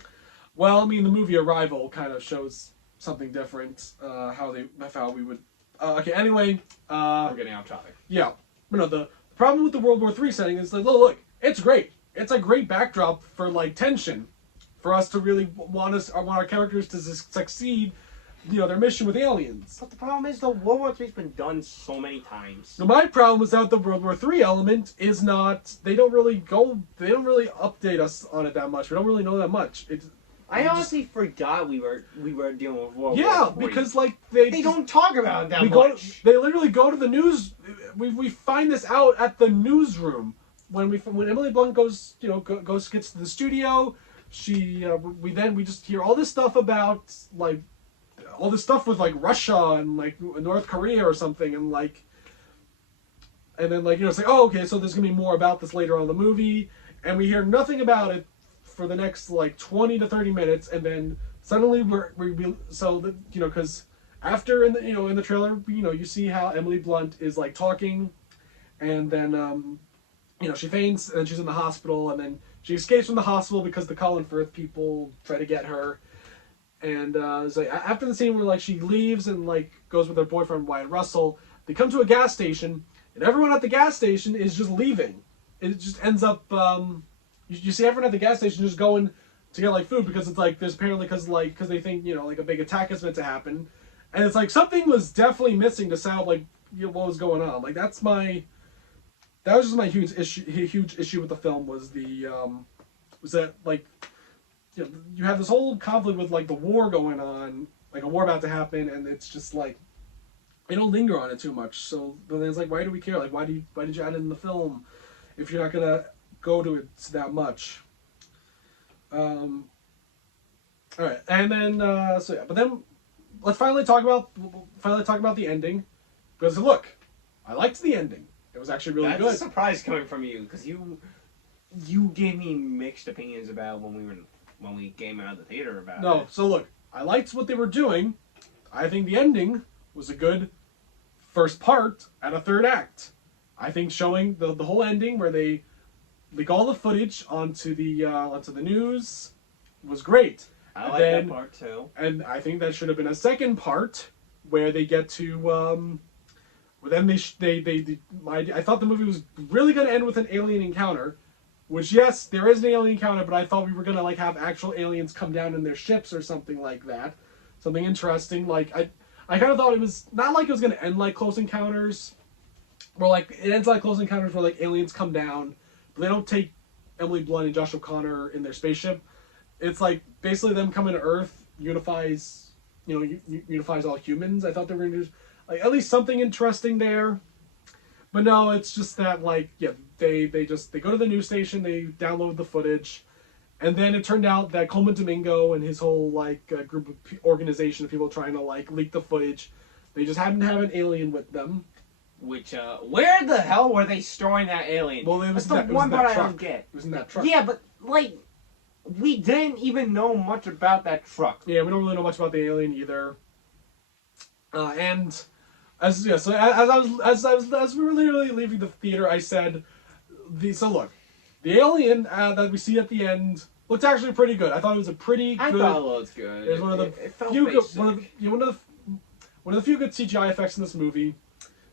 Well, I mean, the movie Arrival kind of shows something different. How we would. Okay. Anyway. We're getting off topic. Yeah. But no, the problem with the World War III setting is like, look, it's great. It's a great backdrop for, like, tension, for us to really want our characters to succeed, you know, their mission with aliens. But the problem is, the World War III's been done so many times. So my problem was that the World War III element is not. They don't really update us on it that much. We don't really know that much. I honestly forgot we were dealing with World War Yeah, III. because like they don't talk about it that much. They literally go to the news. We find this out at the newsroom when Emily Blunt gets to the studio. We just hear all this stuff about, like, all this stuff with, like, Russia and, like, North Korea or something, and then, like, you know, it's like, oh, okay, so there's gonna be more about this later on in the movie, and we hear nothing about it for the next, like, 20 to 30 minutes, and then suddenly because after in the trailer, you know, you see how Emily Blunt is, like, talking, and then you know, she faints and she's in the hospital, and then she escapes from the hospital because the Colin Firth people try to get her. And it's like after the scene where, like, she leaves and, like, goes with her boyfriend Wyatt Russell, they come to a gas station, and everyone at the gas station is just leaving. It just ends up you see everyone at the gas station just going to get, like, food, because it's like there's apparently because they think, you know, like, a big attack is meant to happen, and it's like something was definitely missing to sound like, you know, what was going on. Like, that was just my huge issue with the film was that, like, you know, you have this whole conflict with, like, the war going on, like a war about to happen, and it's just like they don't linger on it too much. So then it's like, why do we care? Like, why did you add it in the film if you're not gonna go to it that much? All right, and then but then let's finally talk about the ending, because look, I liked the ending. It was actually really good. That's a surprise coming from you, because you gave me mixed opinions about when we came out of the theater about it. No, so look, I liked what they were doing. I think the ending was a good first part and a third act. I think showing the whole ending where they leak all the footage onto the news was great. I like that part too. And I think that should have been a second part where they get to then I thought the movie was really going to end with an alien encounter, which, yes, there is an alien encounter, but I thought we were going to, like, have actual aliens come down in their ships or something like that. Something interesting. Like, I kind of thought it was not like it was going to end like Close Encounters, where, like, it ends like Close Encounters where, like, aliens come down, but they don't take Emily Blunt and Josh O'Connor in their spaceship. It's like basically them coming to Earth unifies all humans. I thought they were going to do, like, at least something interesting there. But no, it's just that, like, yeah, they go to the news station, they download the footage, and then it turned out that Coleman Domingo and his whole, like, organization of people trying to, like, leak the footage, they just happened to have an alien with them. Which, where the hell were they storing that alien? Well, it was That's the one part I don't get. It was in that truck. Yeah, but, like, we didn't even know much about that truck. Yeah, we don't really know much about the alien either. And as we were literally leaving the theater, I said, look, the alien that we see at the end looked actually pretty good. I thought it was a pretty good. I thought it looked good. It was one of the it felt few good, basic. one of the few good CGI effects in this movie.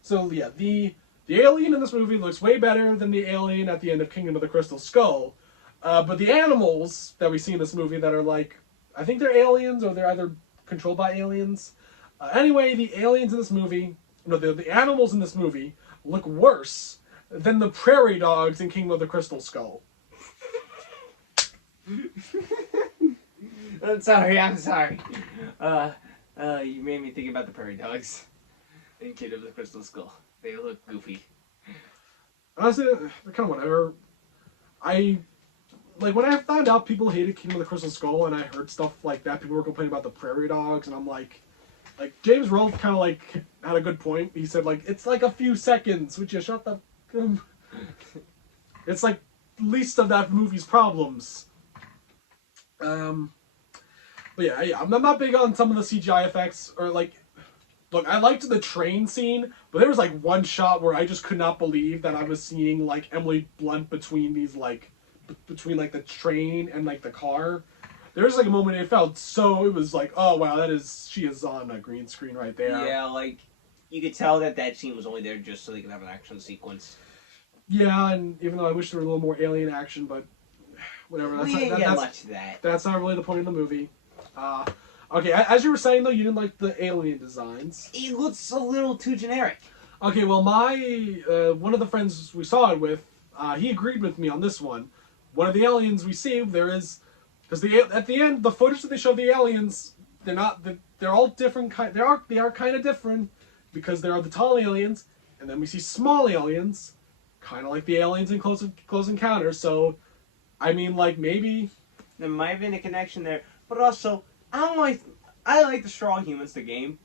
So yeah, the alien in this movie looks way better than the alien at the end of Kingdom of the Crystal Skull. But the animals that we see in this movie that are like, I think they're aliens or they're either controlled by aliens. Anyway, the aliens in this movie, no, the animals in this movie look worse than the prairie dogs in Kingdom of the Crystal Skull. I'm sorry. You made me think about the prairie dogs in Kid of the Crystal Skull. They look goofy. Honestly, they're kind of whatever. When I found out people hated Kingdom of the Crystal Skull and I heard stuff like that, people were complaining about the prairie dogs, and I'm like James Rolfe kind of like had a good point. He said like, it's like a few seconds, would you shut the... It's like least of that movie's problems. But yeah, I'm not big on some of the CGI effects, or like, look, I liked the train scene, but there was like one shot where I just could not believe that I was seeing like Emily Blunt between these like, between like the train and like the car. There was like a moment it was like, oh wow, she is on a green screen right there. Yeah, like, you could tell that scene was only there just so they could have an action sequence. Yeah, and even though I wish there were a little more alien action, but whatever. We didn't get much of that. That's not really the point of the movie. Okay, as you were saying though, you didn't like the alien designs. It looks a little too generic. Okay, well my one of the friends we saw it with, he agreed with me on this one. One of the aliens we see, there is, because at the end the footage that they show of the aliens, they're all different they are kind of different, because there are the tall aliens, and then we see small aliens, kind of like the aliens in Close Encounters. So, I mean, like, maybe there might have been a connection there, but also I like Destroy All Humans, the game.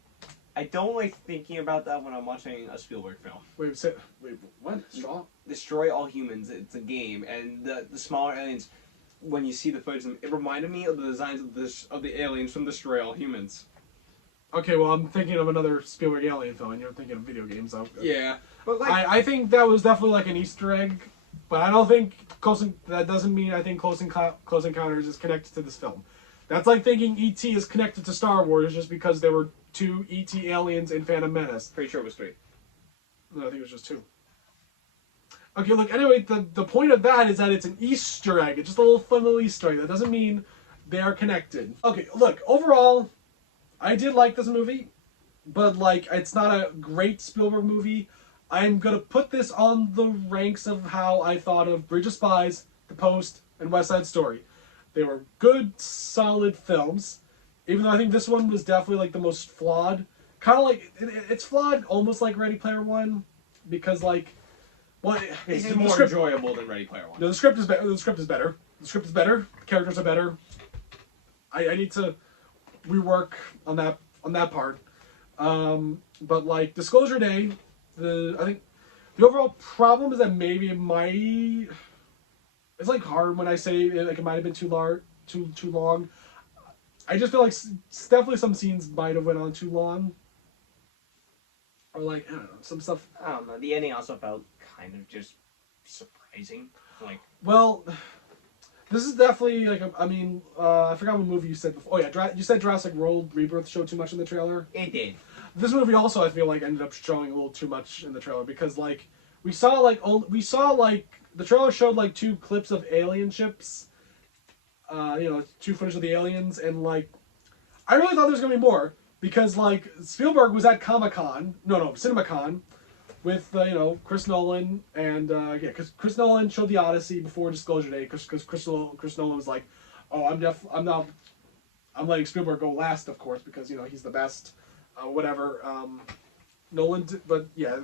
I don't like thinking about that when I'm watching a Spielberg film. Wait, what? Straw? Destroy All Humans, it's a game, and the smaller aliens, when you see the footage, it reminded me of the designs of the aliens from Destroy All Humans. Okay, well, I'm thinking of another Spielberg alien film, and you're thinking of video games. So Yeah, but like, I think that was definitely like an Easter egg, but I don't think that doesn't mean I think Close Encounters is connected to this film. That's like thinking E.T. is connected to Star Wars just because there were 2 E.T. aliens in Phantom Menace. pretty sure it was 3. No, I think it was just 2. Okay, look, anyway, the point of that is that it's an Easter egg. It's just a little fun little Easter egg. That doesn't mean they are connected. Okay, look, overall, I did like this movie, but like, it's not a great Spielberg movie. I'm gonna put this on the ranks of how I thought of Bridge of Spies, The Post, and West Side Story. They were good, solid films, even though I think this one was definitely like the most flawed. Kind of like, it's flawed almost like Ready Player One, because like, well, It's more enjoyable than Ready Player One. No, the script is better. The script is better. The characters are better. I need to rework on that part. But like Disclosure Day, I think the overall problem is that maybe it might. It's like hard when I say it might have been too long. I just feel like definitely some scenes might have went on too long. Or like, I don't know, some stuff. I don't know. The ending also felt kind of just surprising. Like, well, this is definitely like I forgot what movie you said before. Oh yeah, you said Jurassic World Rebirth showed too much in the trailer. it did. This movie also, I feel like, ended up showing a little too much in the trailer, because like we saw the trailer showed like 2 clips of alien ships, 2 footage of the aliens, and like I really thought there was gonna be more, because like Spielberg was at CinemaCon with Chris Nolan, and because Chris Nolan showed the Odyssey before Disclosure Day, because Chris Nolan was like, oh, I'm letting Spielberg go last, of course, because he's the best. Whatever. But yeah,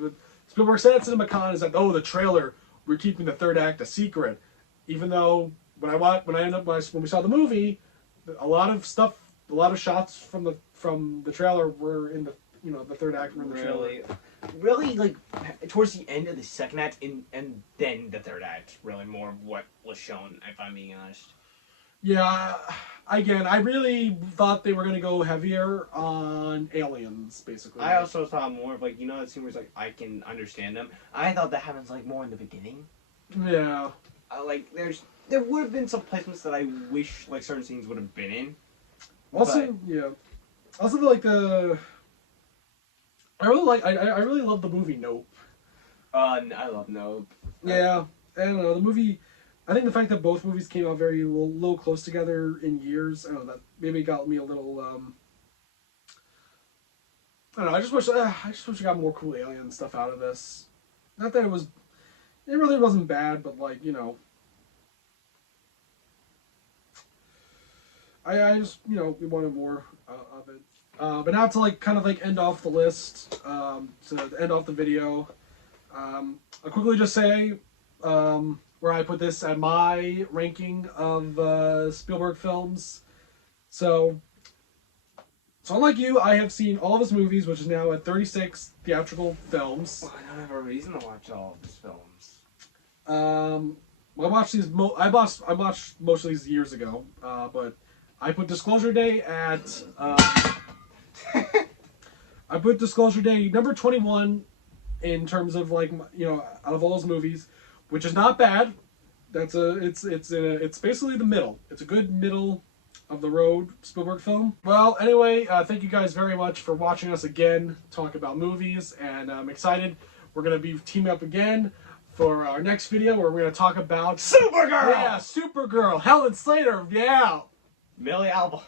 Spielberg said at CinemaCon is that, oh, the trailer, we're keeping the 3rd act a secret, even though when we saw the movie, a lot of shots from the trailer were in the the 3rd act were in the trailer. Really, like towards the end of the 2nd act, and then the 3rd act, really more of what was shown, if I'm being honest. Yeah, again, I really thought they were going to go heavier on aliens, basically. I also thought more of like, that scene where it's like, I can understand them. I thought that happens like more in the beginning. Yeah. Like, there would have been some placements that I wish like certain scenes would have been in. Also, yeah. Also, like I really like. I really love the movie Nope. I love Nope. Yeah, I don't know the movie. I think the fact that both movies came out very little close together in years, I don't know, that maybe got me a little. I don't know. I just wish I got more cool alien stuff out of this. Not that it really wasn't bad, but like I just we wanted more of it. But now to like kind of like end off the list, to end off the video, I'll quickly just say where I put this at my ranking of Spielberg films. So unlike you, I have seen all of his movies, which is now at 36 theatrical films. Well, I don't have a reason to watch all of his films. I watched these. I watched most of these years ago, but I put Disclosure Day at. I put Disclosure Day number 21 in terms of like out of all his movies, which is not bad. It's basically the middle. It's a good middle of the road Spielberg film. Well, anyway, thank you guys very much for watching us again talk about movies, and I'm excited. We're gonna be teaming up again for our next video where we're gonna talk about Supergirl. Yeah, Supergirl, Helen Slater. Yeah. Millie Alba.